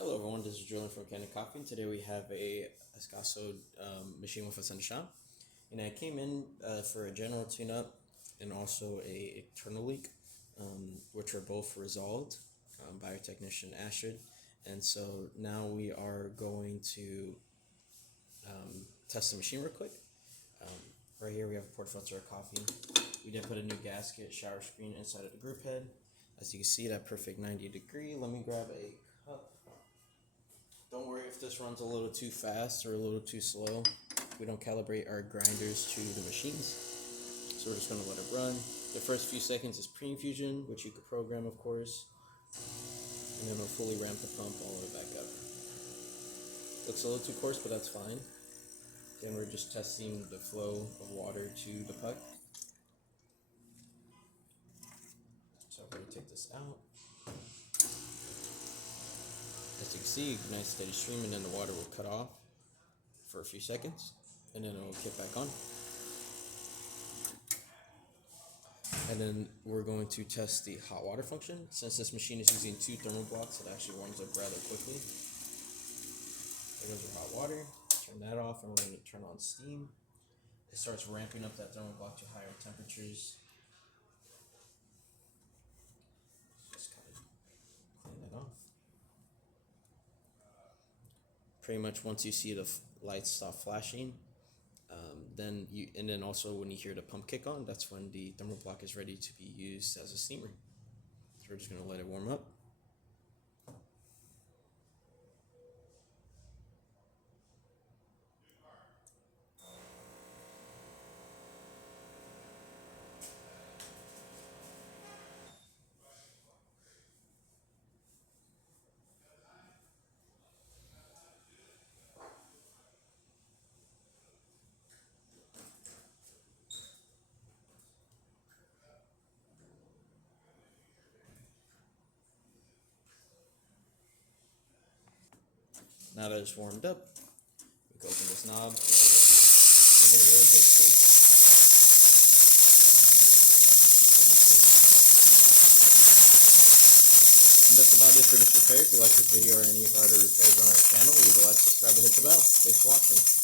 Hello everyone, this is Julian from Candy Coffee, and today we have a Escasso machine with us in the shop. And I came in for a general tune-up and also a internal leak, which are both resolved by our technician Astrid. And so now we are going to test the machine real quick. Right here we have a port filter of coffee. We did put a new gasket shower screen inside of the group head. As you can see, that perfect 90 degree. Let me grab a cup. Don't worry if this runs a little too fast or a little too slow. We don't calibrate our grinders to the machines. So we're just going to let it run. The first few seconds is pre-infusion, which you could program, of course. And then we'll fully ramp the pump all the way back up. Looks a little too coarse, but that's fine. Then we're just testing the flow of water to the puck. So I'm going to take this out. As you can see, nice steady stream, and then the water will cut off for a few seconds, and then it will kick back on. And then we're going to test the hot water function. Since this machine is using 2 thermal blocks, it actually warms up rather quickly. There goes our hot water. Turn that off, and we're going to turn on steam. It starts ramping up that thermal block to higher temperatures. Just kind of clean that off. Pretty much once you see the lights stop flashing, then also when you hear the pump kick on, that's when the thermal block is ready to be used as a steamer. So we're just going to let it warm up. Now that it's warmed up, we can open this knob and get a really good steam. And that's about it for this repair. If you like this video or any of our other repairs on our channel, leave a like, subscribe, and hit the bell. Thanks for watching.